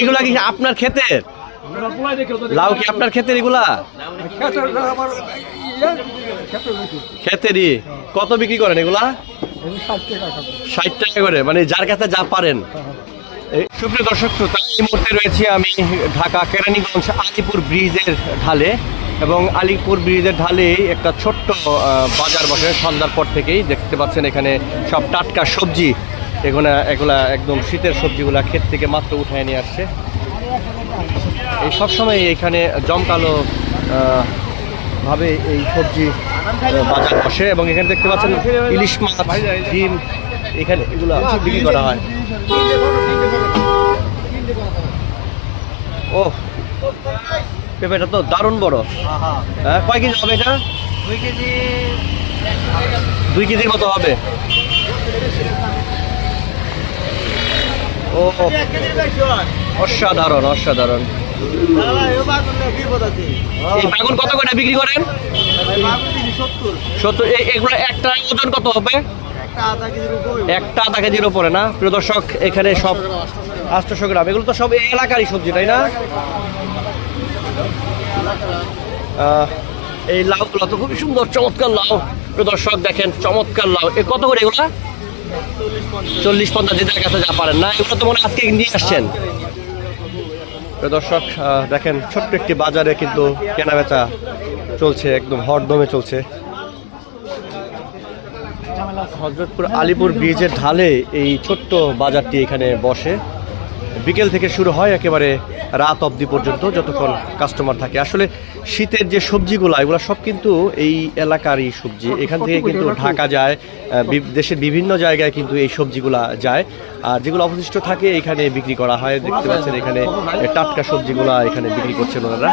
এগুলা কি আপনার ক্ষেতের লাউ? কি আপনার ক্ষেতের এগুলা? ক্ষেতেরই। কত বিক্রি করেন এগুলা? 60 টাকা করে, মানে যার কাছে যা পারেন। সুপ্রিয় দর্শক শ্রোতা, এই মুহূর্তে রয়েছি আমি ঢাকা কেরানীগঞ্জ আলিপুর ব্রিজের ঢালে, এবং আলিপুর ব্রিজের ঢালে একটা ছোট্ট বাজার বসে সন্ধ্যার পর থেকেই। দেখতে পাচ্ছেন এখানে সব টাটকা সবজি, এগুলা একদম শীতের সবজিগুলা ক্ষেত থেকে মাত্র উঠায় নিয়ে আসছে। এই সবসময় এখানে জমকালো ভাবে এই সবজি বাজার বসে, এবং এখানে দেখতে পাচ্ছেন ইলিশ মাছ, ডিম, এখানে এগুলো বিক্রি করা হয়। ও পেঁপেটা তো দারুণ বড়। হ্যাঁ, কয় কেজি হবে এটা? 2 কেজির মতো হবে। ও অসাধারণ অসাধারণ। এই বাগুন কত করে বিক্রি করেন? 70। এগুলো একটা ওজন কত হবে? একটা আধা কেজির উপরে না? প্রিয় দর্শক, এখানে সব 800 গ্রাম। এগুলো তো সব এই এলাকারই সবজি, তাই না? এই লাউগুলো তো খুবই সুন্দর, চমৎকার লাউ। প্রিয় দর্শক দেখেন, চমৎকার লাউ। এ কত করে এগুলা? 40-50, যেটার কাছে যা পারেন না। এগুলো তো মনে হয় আজকে নিয়ে আসছেন। দর্শক দেখেন, ছোট্ট একটি বাজারে কিন্তু কেনাবেচা চলছে, একদম হরদমে চলছে। হযরতপুর আলিপুর ব্রিজের ঢালে এই ছোট্ট বাজারটি এখানে বসে। বিকেল থেকে শুরু হয়, একেবারে রাত অবধি পর্যন্ত, যতক্ষণ কাস্টমার থাকে। আসলে শীতের যে সবজিগুলো, এগুলো সব কিন্তু এই এলাকারই সবজি। এখান থেকে কিন্তু ঢাকা যায়, দেশের বিভিন্ন জায়গায় কিন্তু এই সবজিগুলা যায়, আর যেগুলো অবশিষ্ট থাকে এখানে বিক্রি করা হয়। দেখতে পাচ্ছেন এখানে টাটকা সবজিগুলা এখানে বিক্রি করছেন ওনারা।